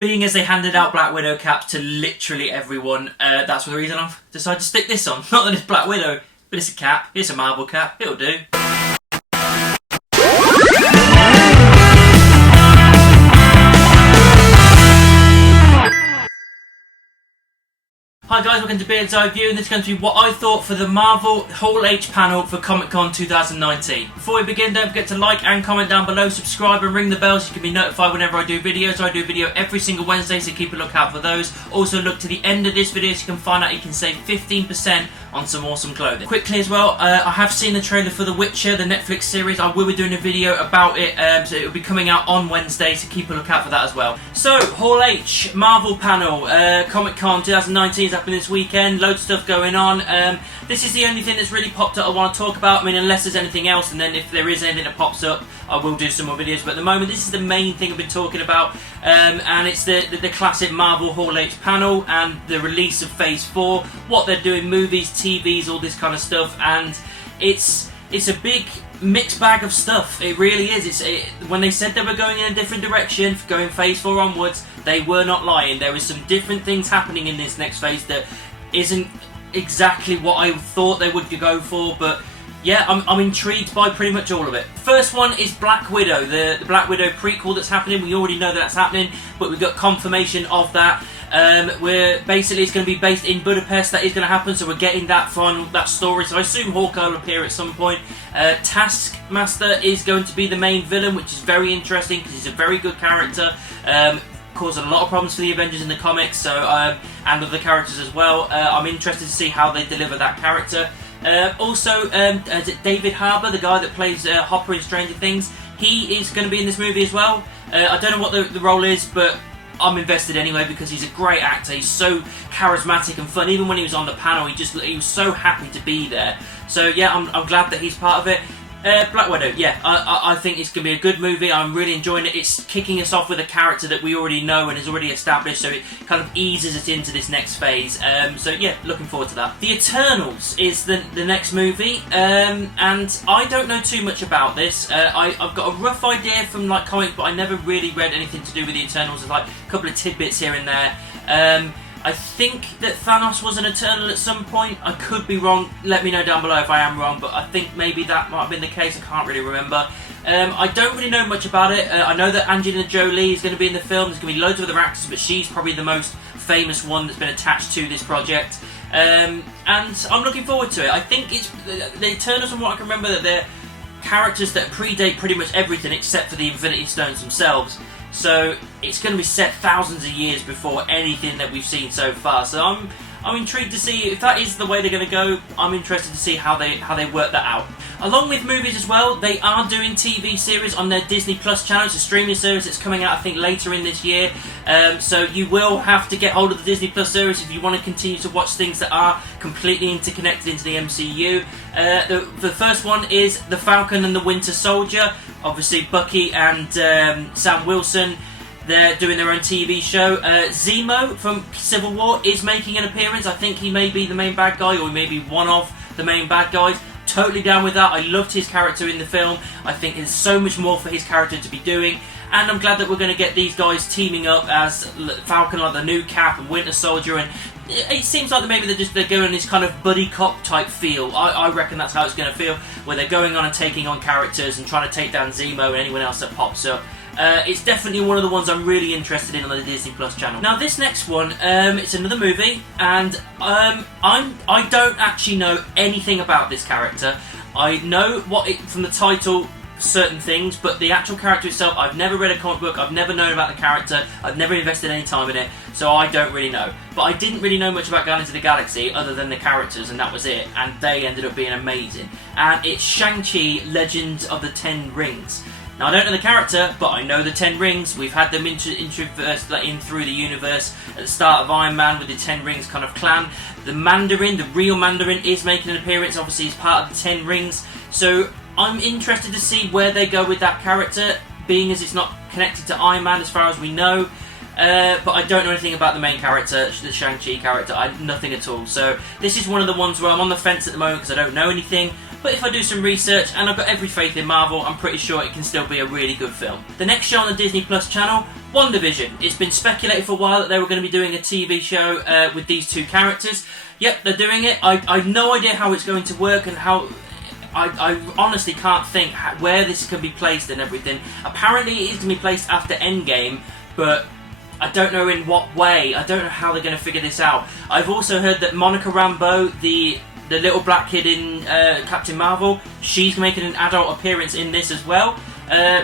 Being as they handed out Black Widow caps to literally everyone, that's the reason I've decided to stick this on. Not that it's Black Widow, but it's a cap. It's a Marvel cap. It'll do. Hi guys, welcome to Beard's Eye View, and this is going to be what I thought for the Marvel Hall H panel for Comic Con 2019. Before we begin, don't forget to like and comment down below, subscribe and ring the bell so you can be notified whenever I do videos. I do a video every single Wednesday, so keep a lookout for those. Also look to the end of this video so you can find out you can save 15% on some awesome clothing. Quickly as well, I have seen the trailer for The Witcher, the Netflix series. I will be doing a video about it, so it will be coming out on Wednesday, so keep a lookout for that as well. So, Hall H, Marvel panel, Comic Con 2019 is happening this weekend, loads of stuff going on. This is the only thing that's really popped up I want to talk about. I mean, unless there's anything else, and then if there is anything that pops up, I will do some more videos. But at the moment, this is the main thing I've been talking about, and it's the classic Marvel Hall H panel and the release of Phase 4, what they're doing, movies, TVs, all this kind of stuff, and it's a big mixed bag of stuff. It really is. When they said they were going in a different direction, going Phase 4 onwards, they were not lying. There is some different things happening in this next phase that isn't exactly what I thought they would go for, but yeah, I'm intrigued by pretty much all of it. First one is Black Widow, the Black Widow prequel that's happening. We already know that's happening, but we've got confirmation of that. It's going to be based in Budapest. That is going to happen, so we're getting that story. So I assume Hawkeye will appear at some point. Taskmaster is going to be the main villain, which is very interesting because he's a very good character. Causing a lot of problems for the Avengers in the comics, so and other characters as well. I'm interested to see how they deliver that character. Also, David Harbour, the guy that plays Hopper in Stranger Things, he is going to be in this movie as well. I don't know what the role is, but I'm invested anyway because he's a great actor. He's so charismatic and fun. Even when he was on the panel, he was so happy to be there. So yeah, I'm glad that he's part of it. Black Widow, yeah, I think it's going to be a good movie. I'm really enjoying it. It's kicking us off with a character that we already know and is already established, so it kind of eases us into this next phase. So yeah, looking forward to that. The Eternals is the next movie, and I don't know too much about this. I've got a rough idea from like comic, but I never really read anything to do with the Eternals. There's like a couple of tidbits here and there. I think that Thanos was an Eternal at some point. I could be wrong. Let me know down below if I am wrong, but I think maybe that might have been the case. I can't really remember. I don't really know much about it. I know that Angelina Jolie is going to be in the film. There's going to be loads of other actors, but she's probably the most famous one that's been attached to this project. And I'm looking forward to it. I think it's the Eternals, from what I can remember, that they're characters that predate pretty much everything except for the Infinity Stones themselves. So it's going to be set thousands of years before anything that we've seen so far. So I'm intrigued to see if that is the way they're going to go. I'm interested to see how they work that out. Along with movies as well, they are doing TV series on their Disney Plus channel. It's a streaming service that's coming out, I think, later in this year. So you will have to get hold of the Disney Plus service if you want to continue to watch things that are completely interconnected into the MCU. The first one is The Falcon and the Winter Soldier. Obviously, Bucky and Sam Wilson, they're doing their own TV show. Zemo from Civil War is making an appearance. I think he may be the main bad guy, or he may be one of the main bad guys. Totally down with that. I loved his character in the film. I think there's so much more for his character to be doing. And I'm glad that we're going to get these guys teaming up as Falcon, like the new Cap, and Winter Soldier. And it seems like maybe they're going this kind of buddy cop type feel. I reckon that's how it's going to feel, where they're going on and taking on characters and trying to take down Zemo and anyone else that pops up. It's definitely one of the ones I'm really interested in on the Disney Plus channel. Now this next one, it's another movie, and I don't actually know anything about this character. I know from the title, certain things, but the actual character itself, I've never read a comic book, I've never known about the character, I've never invested any time in it, so I don't really know. But I didn't really know much about Guardians of the Galaxy other than the characters, and that was it, and they ended up being amazing. And it's ShangChi, Legend of the Ten Rings. Now, I don't know the character, but I know the Ten Rings. We've had them introversed in through the universe at the start of Iron Man with the Ten Rings kind of clan. The Mandarin, the real Mandarin, is making an appearance. Obviously, he's part of the Ten Rings. So I'm interested to see where they go with that character, being as it's not connected to Iron Man as far as we know. But I don't know anything about the main character, the Shang-Chi character, nothing at all. So this is one of the ones where I'm on the fence at the moment because I don't know anything. but if I do some research, and I've got every faith in Marvel, I'm pretty sure it can still be a really good film. The next show on the Disney Plus channel, WandaVision. It's been speculated for a while that they were going to be doing a TV show with these two characters. Yep, they're doing it. I've no idea how it's going to work and how... I honestly can't think where this can be placed and everything. Apparently it is going to be placed after ENDGAME, but I don't know in what way. I don't know how they're going to figure this out. I've also heard that Monica Rambeau, the little black kid in Captain Marvel, she's making an adult appearance in this as well.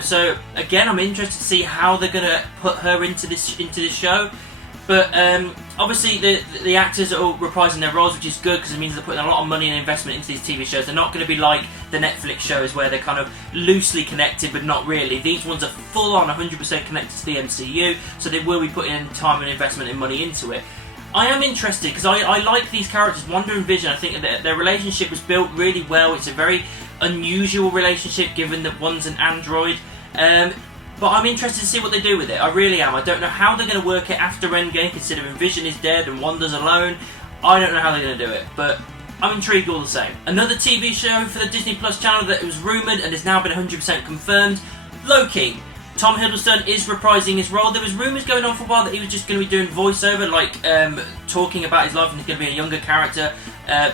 So again, I'm interested to see how they're going to put her into this show. But obviously the actors are all reprising their roles, which is good because it means they're putting a lot of money and investment into these TV shows. They're not going to be like the Netflix shows where they're kind of loosely connected but not really. These ones are full on 100% connected to the MCU, so they will be putting in time and investment and money into it. I am interested because I like these characters. Wanda and Vision, I think that their relationship was built really well. It's a very unusual relationship given that one's an android. But I'm interested to see what they do with it. I really am. I don't know how they're going to work it after ENDGAME, considering Vision is dead and Wanda's alone. I don't know how they're going to do it, but I'm intrigued all the same. Another TV show for the Disney Plus channel that was rumoured and has now been 100% confirmed, Loki. Tom Hiddleston is reprising his role. There was rumours going on for a while that he was just going to be doing voiceover, like talking about his life, and he's going to be a younger character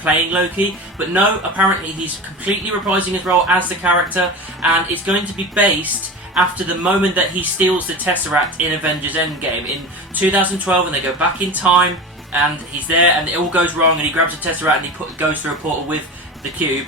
playing Loki. But no, apparently he's completely reprising his role as the character, and it's going to be based after the moment that he steals the Tesseract in Avengers Endgame in 2012, and they go back in time, and he's there, and it all goes wrong, and he grabs the Tesseract and he goes through a portal with the cube.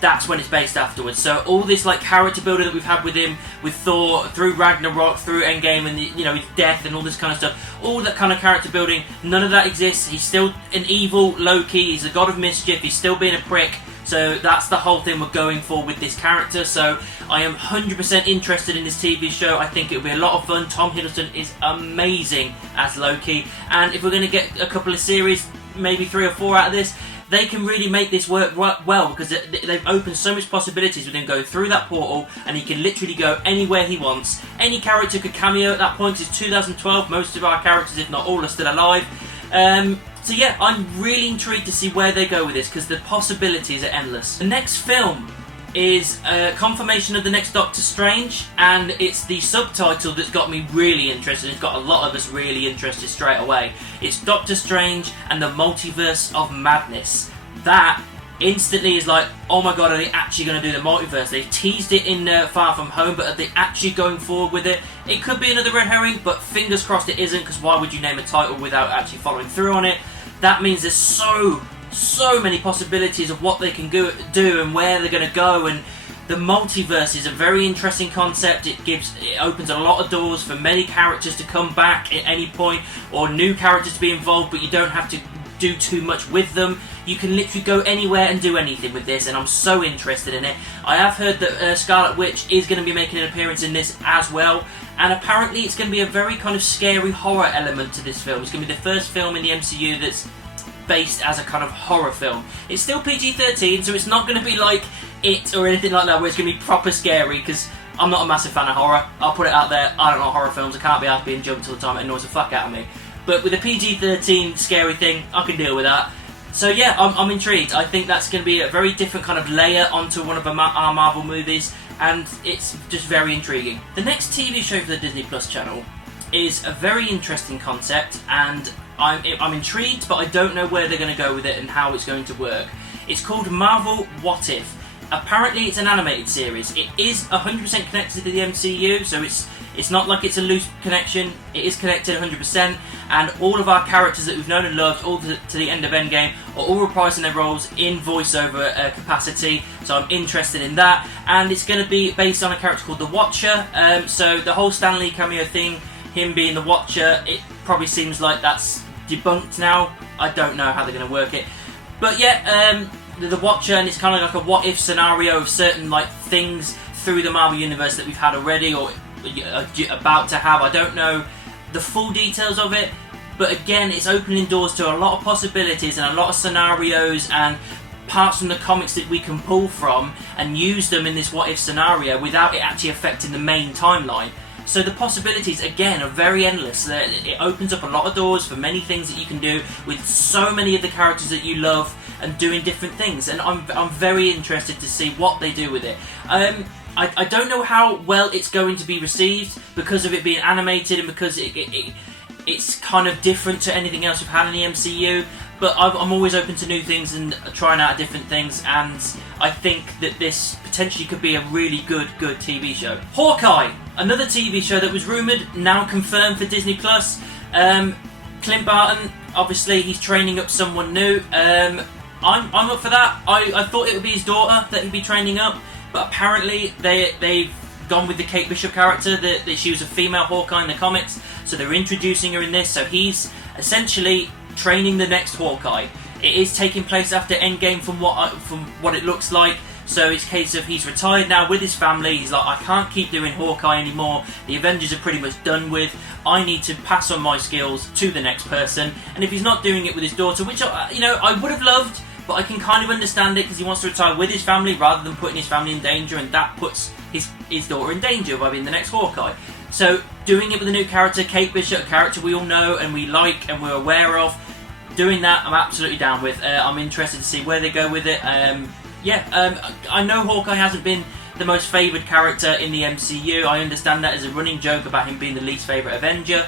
That's when it's based afterwards. So all this like character building that we've had with him, with Thor, through Ragnarok, through Endgame, and his death and all this kind of stuff, all that kind of character building, none of that exists. He's still an evil Loki. He's a god of mischief. He's still being a prick. So that's the whole thing we're going for with this character. So I am 100% interested in this TV show. I think it'll be a lot of fun. Tom Hiddleston is amazing as Loki, and if we're going to get a couple of series, maybe 3 or 4 out of this, they can really make this work well, because they've opened so much possibilities with him going through that portal, and he can literally go anywhere he wants. Any character could cameo at that point, because it's 2012, most of our characters, if not all, are still alive. So yeah, I'm really intrigued to see where they go with this, because the possibilities are endless. The next film is confirmation of the next Doctor Strange, and it's the subtitle that's got me really interested. It's got a lot of us really interested straight away. It's Doctor Strange and the Multiverse of Madness. That instantly is like, oh my god, are they actually going to do the multiverse? They teased it in Far From Home, but are they actually going forward with it? It could be another red herring, but fingers crossed it isn't, because why would you name a title without actually following through on it? That means there's so many possibilities of what they can do and where they're going to go, and the multiverse is a very interesting concept. It opens a lot of doors for many characters to come back at any point, or new characters to be involved, but you don't have to do too much with them. You can literally go anywhere and do anything with this, and I'm so interested in it. I have heard that Scarlet Witch is going to be making an appearance in this as well, and apparently it's going to be a very kind of scary horror element to this film. It's going to be the first film in the MCU that's based as a kind of horror film. It's still PG-13, so it's not going to be like It or anything like that where it's going to be proper scary, because I'm not a massive fan of horror. I'll put it out there, I don't know horror films, I can't be out being jumped all the time, it annoys the fuck out of me. But with a PG-13 scary thing, I can deal with that. So yeah, I'm intrigued. I think that's going to be a very different kind of layer onto one of our Marvel movies, and it's just very intriguing. The next TV show for the Disney Plus channel is a very interesting concept, and I'm intrigued, but I don't know where they're going to go with it and how it's going to work. It's called Marvel What If. Apparently it's an animated series. It is 100% connected to the MCU, so it's not like it's a loose connection. It is connected 100%, and all of our characters that we've known and loved all to the end of Endgame are all reprising their roles in voiceover capacity, so I'm interested in that. And it's going to be based on a character called the Watcher, so the whole Stan Lee cameo thing, him being the Watcher, it probably seems like that's debunked now. I don't know how they're going to work it, but yeah, the Watcher, and it's kind of like a what if scenario of certain like things through the Marvel universe that we've had already or about to have. I don't know the full details of it, but again, it's opening doors to a lot of possibilities and a lot of scenarios and parts from the comics that we can pull from and use them in this what if scenario without it actually affecting the main timeline. So the possibilities, again, are very endless. It opens up a lot of doors for many things that you can do with so many of the characters that you love and doing different things. And I'm very interested to see what they do with it. I don't know how well it's going to be received because of it being animated and because it's kind of different to anything else we've had in the MCU. But I'm always open to new things and trying out different things, and I think that this potentially could be a really good TV show. Hawkeye, another TV show that was rumoured, now confirmed for Disney+. Clint Barton, obviously he's training up someone new. I'm up for that. I thought it would be his daughter that he'd be training up, but apparently they've gone with the Kate Bishop character, that she was a female Hawkeye in the comics, so they're introducing her in this, so he's essentially training the next Hawkeye. It is taking place after Endgame from what it looks like, so it's a case of he's retired now with his family. He's like, I can't keep doing Hawkeye anymore, the Avengers are pretty much done with, I need to pass on my skills to the next person. And if he's not doing it with his daughter, which I would have loved, but I can kind of understand it because he wants to retire with his family rather than putting his family in danger, and that puts his daughter in danger by being the next Hawkeye. So doing it with a new character, Kate Bishop, a character we all know and we like and we're aware of, doing that I'm absolutely down with. I'm interested to see where they go with it. I know Hawkeye hasn't been the most favoured character in the MCU. I understand that as a running joke about him being the least favourite Avenger,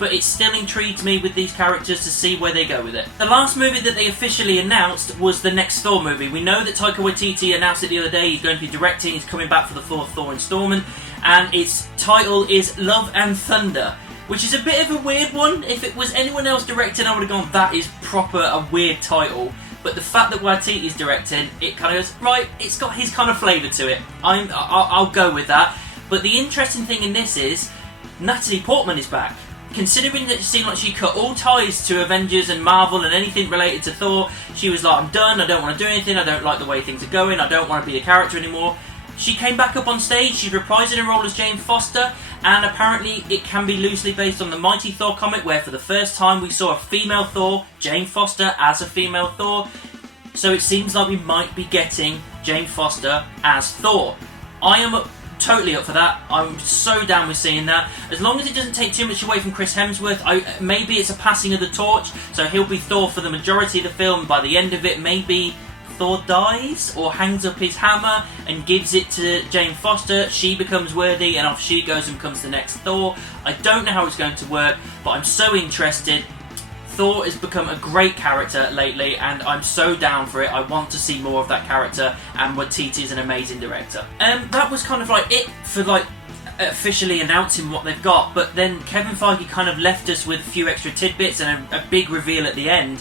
but it still intrigues me with these characters to see where they go with it. The last movie that they officially announced was the next Thor movie. We know that Taika Waititi announced it the other day. He's going to be directing, he's coming back for the fourth Thor installment, and its title is Love and Thunder, which is a bit of a weird one. If it was anyone else directing, I would have gone, that is proper a weird title. But the fact that Waititi's directing, it kind of goes, right, it's got his kind of flavour to it. I'll go with that. But the interesting thing in this is, Natalie Portman is back. Considering that it seemed like she cut all ties to Avengers and Marvel and anything related to Thor, she was like, I'm done, I don't want to do anything, I don't like the way things are going, I don't want to be a character anymore. She came back up on stage, she's reprising her role as Jane Foster, and apparently it can be loosely based on the Mighty Thor comic, where for the first time we saw a female Thor, Jane Foster as a female Thor. So it seems like we might be getting Jane Foster as Thor. I am totally up for that. I'm so down with seeing that. As long as it doesn't take too much away from Chris Hemsworth, maybe it's a passing of the torch, so he'll be Thor for the majority of the film. By the end of it, maybe Thor dies or hangs up his hammer and gives it to Jane Foster. She becomes worthy and off she goes and becomes the next Thor. I don't know how it's going to work, but I'm so interested. Thor has become a great character lately, and I'm so down for it. I want to see more of that character, and Waititi is an amazing director. That was kind of like it for officially announcing what they've got, but then Kevin Feige kind of left us with a few extra tidbits and a big reveal at the end.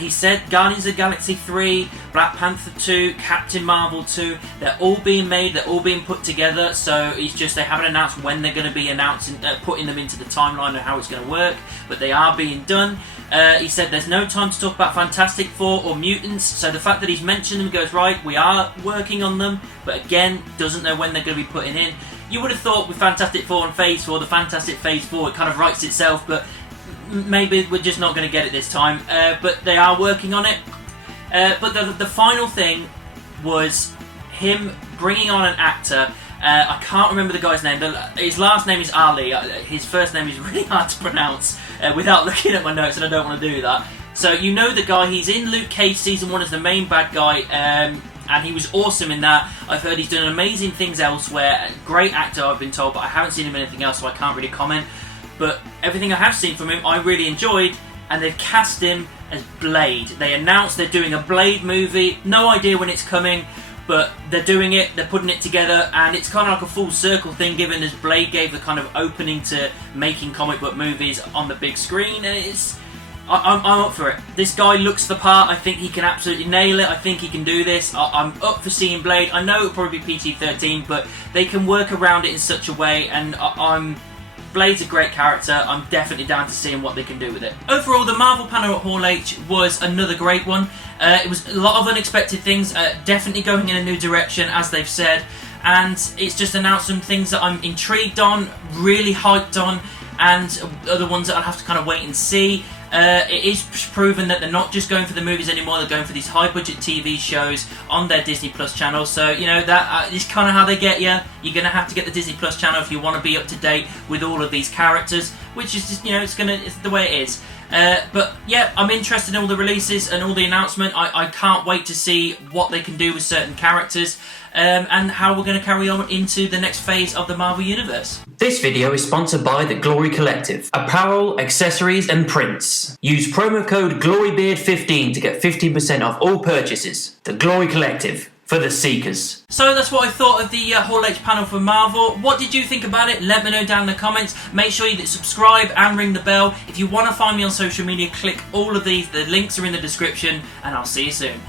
He said Guardians of the Galaxy 3, Black Panther 2, Captain Marvel 2, they're all being made, they're all being put together, so it's just they haven't announced when they're going to be announcing, putting them into the timeline and how it's going to work, but they are being done. He said there's no time to talk about Fantastic Four or Mutants, so the fact that he's mentioned them goes, right, we are working on them, but again, doesn't know when they're going to be putting in. You would have thought with Fantastic Four and Phase 4, the Fantastic Phase 4, it kind of writes itself, but maybe we're just not going to get it this time, but they are working on it. But the final thing was him bringing on an actor. I can't remember the guy's name. His last name is Ali. His first name is really hard to pronounce without looking at my notes, and I don't want to do that. So you know the guy, he's in Luke Cage Season 1 as the main bad guy, and he was awesome in that. I've heard he's done amazing things elsewhere. Great actor, I've been told, but I haven't seen him in anything else, so I can't really comment. But everything I have seen from him, I really enjoyed, and they've cast him as Blade. They announced they're doing a Blade movie. No idea when it's coming, but they're doing it, they're putting it together, and it's kind of like a full circle thing, given as Blade gave the kind of opening to making comic book movies on the big screen, and I'm up for it. This guy looks the part. I think he can absolutely nail it. I think he can do this. I'm up for seeing Blade. I know it'll probably be PG-13, but they can work around it in such a way, and Blade's a great character. I'm definitely down to seeing what they can do with it. Overall, the Marvel panel at Hall H was another great one. It was a lot of unexpected things, definitely going in a new direction, as they've said, and it's just announced some things that I'm intrigued on, really hyped on, and other ones that I'll have to kind of wait and see. It is proven that they're not just going for the movies anymore, they're going for these high-budget TV shows on their Disney Plus channel. So, you know, that is kind of how they get you. You're going to have to get the Disney Plus channel if you want to be up to date with all of these characters, which is just, you know, it's the way it is. But yeah, I'm interested in all the releases and all the announcement. I can't wait to see what they can do with certain characters. And how we're going to carry on into the next phase of the Marvel Universe. This video is sponsored by the Glory Collective. Apparel, accessories and prints. Use promo code GLORYBEARD15 to get 15% off all purchases. The Glory Collective. For the Seekers. So that's what I thought of the Hall H panel for Marvel. What did you think about it? Let me know down in the comments. Make sure you subscribe and ring the bell. If you want to find me on social media, click all of these. The links are in the description, and I'll see you soon.